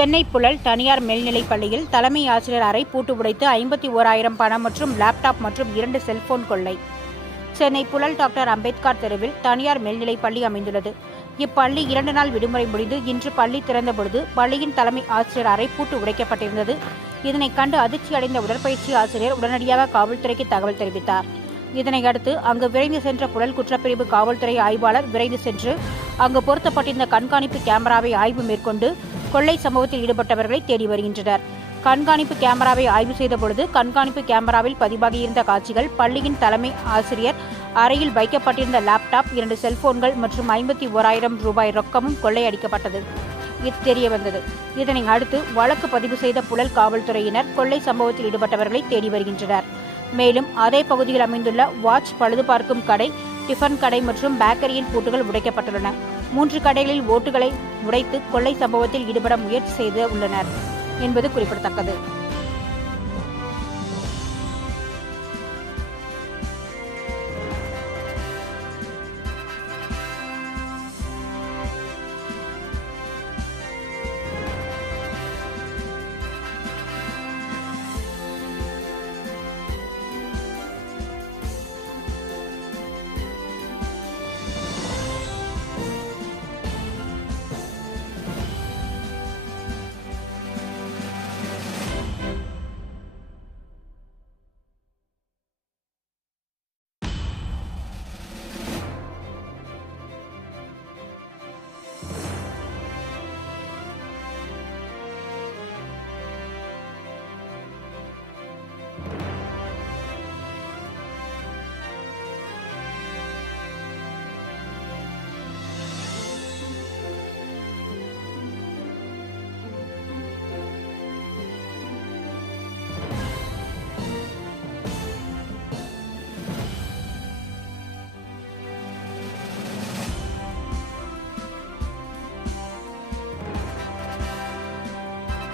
சென்னை புழல் தனியார் மேல்நிலைப் பள்ளியில் தலைமை ஆசிரியர் அறை பூட்டு உடைத்து 51,000 பணம் மற்றும் லேப்டாப் மற்றும் 2 செல்போன் கொள்ளை. சென்னை புழல் டாக்டர் அம்பேத்கர் தெருவில் தனியார் மேல்நிலைப் பள்ளி அமைந்துள்ளது. இப்பள்ளி 2 நாள் விடுமுறை முடிந்து இன்று பள்ளி திறந்தபொழுது பள்ளியின் தலைமை ஆசிரியர் அறை பூட்டு உடைக்கப்பட்டிருந்தது. இதனை கண்டு அதிர்ச்சி அடைந்த உடற்பயிற்சி ஆசிரியர் உடனடியாக காவல்துறைக்கு தகவல் தெரிவித்தார். இதனையடுத்து அங்கு விரைந்து சென்ற புழல் குற்றப்பிரிவு காவல்துறை ஆய்வாளர் விரைந்து சென்று அங்கு பொருத்தப்பட்டிருந்த கண்காணிப்பு கேமராவை ஆய்வு மேற்கொண்டு கொள்ளை சம்பவத்தில் ஈடுபட்டவர்களை தேடி வருகின்றனர். கண்காணிப்பு கேமராவை ஆய்வு செய்தபொழுது கண்காணிப்பு கேமராவில் பதிவாகியிருந்த காட்சிகள் பள்ளியின் தலைமை ஆசிரியர் அறையில் வைக்கப்பட்டிருந்த லேப்டாப், 2 செல்போன்கள் மற்றும் 51,000 ரூபாய் ரொக்கமும் கொள்ளையடிக்கப்பட்டது தெரியவந்தது. இதனை அடுத்து வழக்கு பதிவு செய்த புழல் காவல்துறையினர் கொள்ளை சம்பவத்தில் ஈடுபட்டவர்களை தேடி வருகின்றனர். மேலும் அதே பகுதியில் அமைந்துள்ள வாட்ச் பழுது பார்க்கும் கடை, டிஃபன் கடை மற்றும் பேக்கரியின் பூட்டுகள் உடைக்கப்பட்டுள்ளன. 3 கடைகளில் ஓட்டுகளை உடைத்து கொள்ளை சம்பவத்தில் ஈடுபட முயற்சி செய்து உள்ளனர் என்பது குறிப்பிடத்தக்கது.